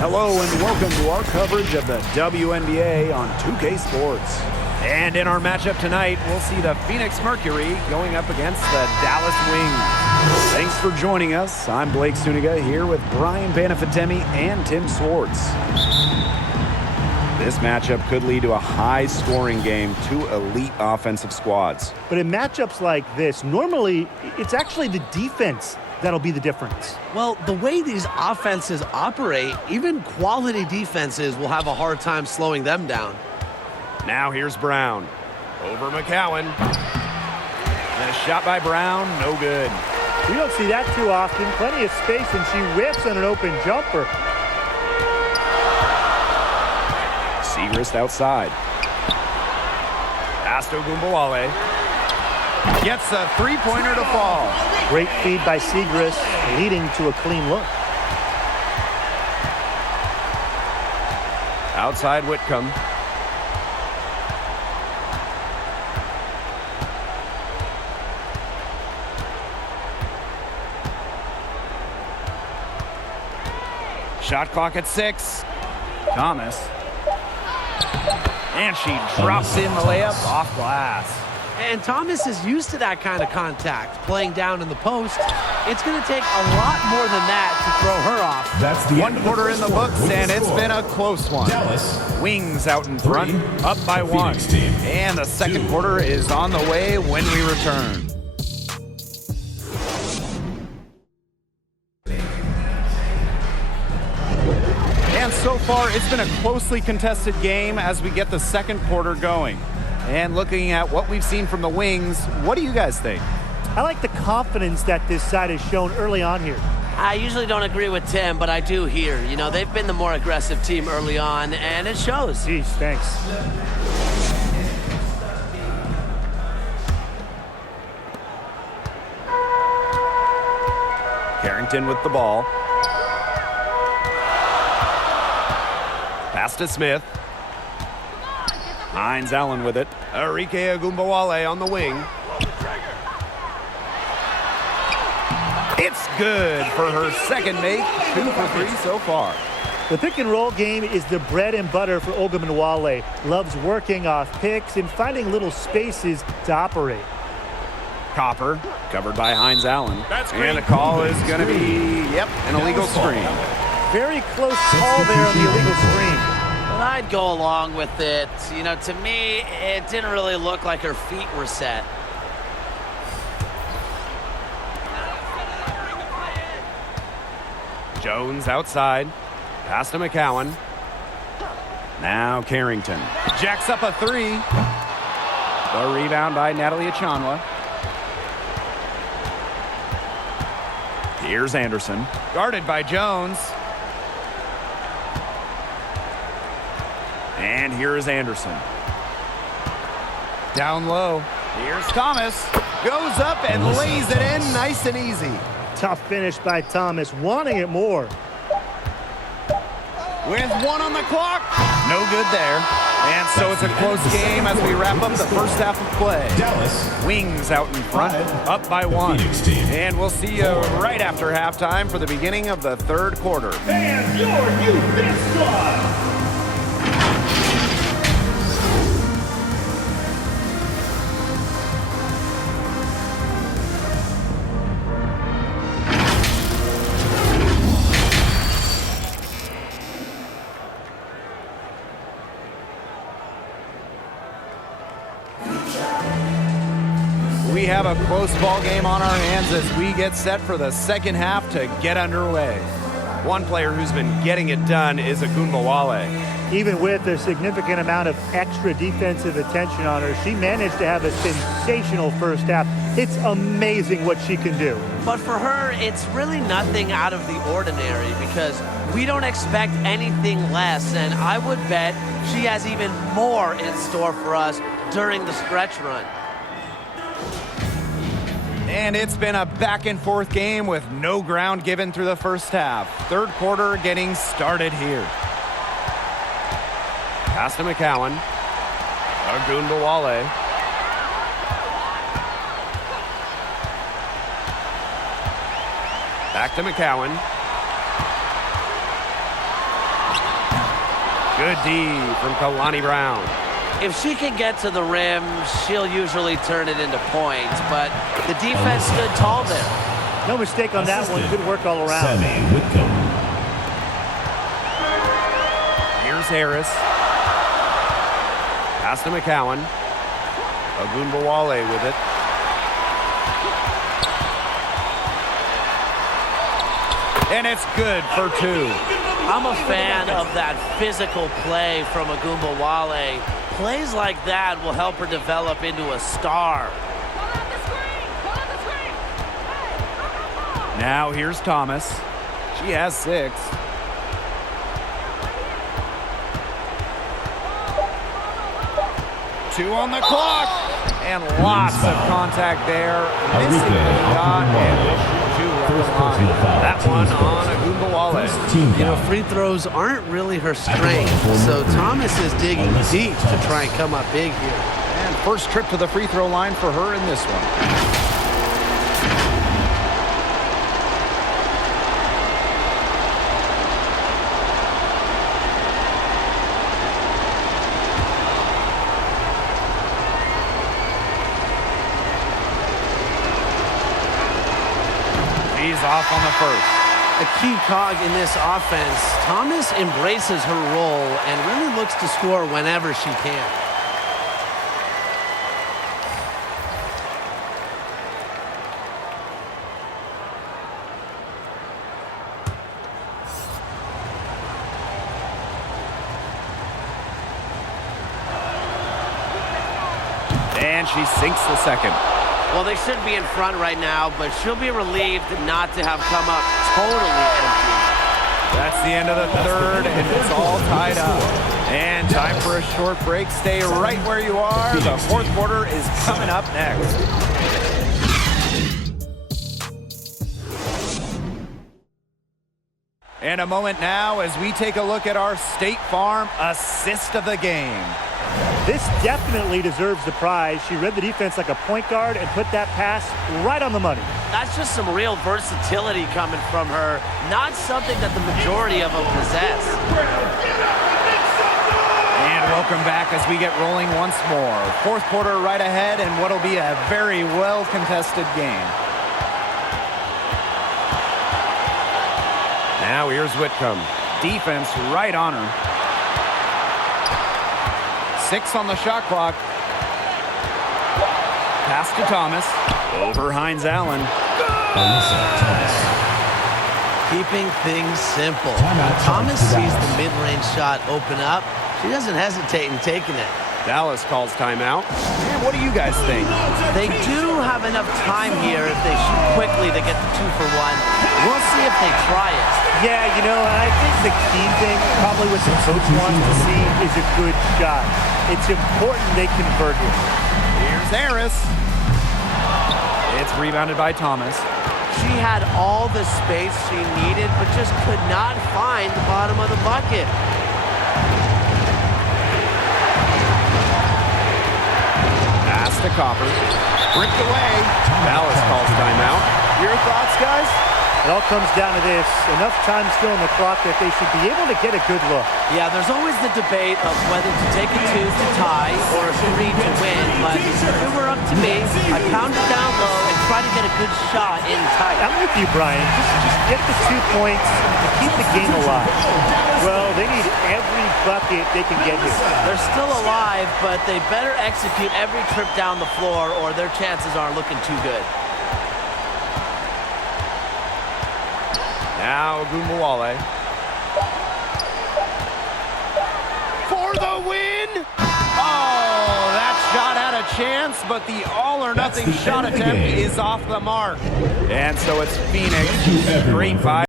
Hello and welcome to our coverage of the WNBA on 2K Sports. And in our matchup tonight, we'll see the Phoenix Mercury going up against the Dallas Wings. Thanks for joining us. I'm Blake Suniga here with Brian Banafitemi and Tim Swartz. This matchup could lead to a high-scoring game, two elite offensive squads. But in matchups like this, normally it's actually the defense that'll be the difference. Well, the way these offenses operate, even quality defenses will have a hard time slowing them down. Now here's Brown. Over McCowan. And a shot by Brown, no good. We don't see that too often. Plenty of space, and she whips on an open jumper. Segrist outside. Pass to Gumbawale. Gets a three-pointer to fall. Great feed by Segrist, leading to a clean look. Outside Whitcomb. Shot clock at 6. Thomas. And she drops in the layup off glass. And Thomas is used to that kind of contact, playing down in the post. It's going to take a lot more than that to throw her off. That's the one quarter in the books, and it's been a close one. Dallas Wings out in front, up by 1. And the second quarter is on the way when we return. And so far, it's been a closely contested game as we get the second quarter going. And looking at what we've seen from the Wings, what do you guys think? I like the confidence that this side has shown early on here. I usually don't agree with Tim, but I do here. You know, they've been the more aggressive team early on, and it shows. Jeez, thanks. Carrington with the ball. Pass to Smith. Hines Allen with it. Arike Agumbawale on the wing. It's good for her second make. 2 for 3 so far. The pick and roll game is the bread and butter for Ogunbowale. Loves working off picks and finding little spaces to operate. Copper covered by Hines Allen. And the call is going to be, an illegal screen. Very close call there on the illegal screen. But I'd go along with it. You know, to me, it didn't really look like her feet were set. Jones outside. Pass to McCowan. Now Carrington. Jacks up a 3. The rebound by Natalie Achanwa. Here's Anderson. Guarded by Jones. And here is Anderson. Down low. Here's Thomas. Goes up and lays it in nice and easy. Tough finish by Thomas, wanting it more. With 1 on the clock. No good there. And so it's a close game as we wrap up the first half of play. Dallas Wings out in front, up by 1. And we'll see you right after halftime for the beginning of the third quarter. And your new best squad. We have a close ball game on our hands as we get set for the second half to get underway. One player who's been getting it done is Agumbawale. Even with a significant amount of extra defensive attention on her, she managed to have a sensational first half. It's amazing what she can do. But for her, it's really nothing out of the ordinary because we don't expect anything less, and I would bet she has even more in store for us during the stretch run. And it's been a back-and-forth game with no ground given through the first half. Third quarter getting started here. Pass to McCowan. Agumbawale. Back to McCowan. Good D from Kalani Brown. If she can get to the rim, she'll usually turn it into points, but the defense stood tall there. No mistake on that one. Good work all around. Here's Harris. Pass to McCowan. Ogunbowale with it. And it's good for 2. I'm a fan of that physical play from Ogunbowale. Plays like that will help her develop into a star. Now here's Thomas. She has 6. Two on the clock. And lots of contact there. Missing the shot and that one on Ogunbowale. You know, free throws aren't really her strength, so Thomas is digging deep to try and come up big here. And first trip to the free throw line for her in this one. He's off on the first. A key cog in this offense, Thomas embraces her role and really looks to score whenever she can. And she sinks the second. Well, they should be in front right now, but she'll be relieved not to have come up totally empty. That's the end of the third, and it's all tied up. And time for a short break. Stay right where you are. The fourth quarter is coming up next. And a moment now as we take a look at our State Farm assist of the game. This definitely deserves the prize. She read the defense like a point guard and put that pass right on the money. That's just some real versatility coming from her, not something that the majority of them possess. And welcome back as we get rolling once more. Fourth quarter right ahead, and what'll be a very well-contested game. Now here's Whitcomb. Defense right on her. 6 on the shot clock. Pass to Thomas. Over Hines Allen. Keeping things simple. When Thomas sees the mid-range shot open up, she doesn't hesitate in taking it. Dallas calls timeout. And what do you guys think? They do have enough time here if they shoot quickly to get the 2 for 1. We'll see if they try it. Yeah, you know, I think the key thing, probably what the coach wants to see, is a good shot. It's important they convert it. Here's Harris. It's rebounded by Thomas. She had all the space she needed, but just could not find the bottom of the bucket. Pass to Copper. Ripped away. Dallas calls timeout. Your thoughts, guys? It all comes down to this. Enough time still on the clock that they should be able to get a good look. Yeah, there's always the debate of whether to take a 2 to tie or a 3 to win, but if it were up to me, I'd pound it down low and try to get a good shot in tight. I'm with you, Brian. Just get the 2 points to keep the game alive. Well, they need every bucket they can get here. They're still alive, but they better execute every trip down the floor or their chances aren't looking too good. Now Ogunbowale. For the win! Oh, that shot had a chance, but the all-or-nothing shot attempt is off the mark. And so it's Phoenix. Great 5.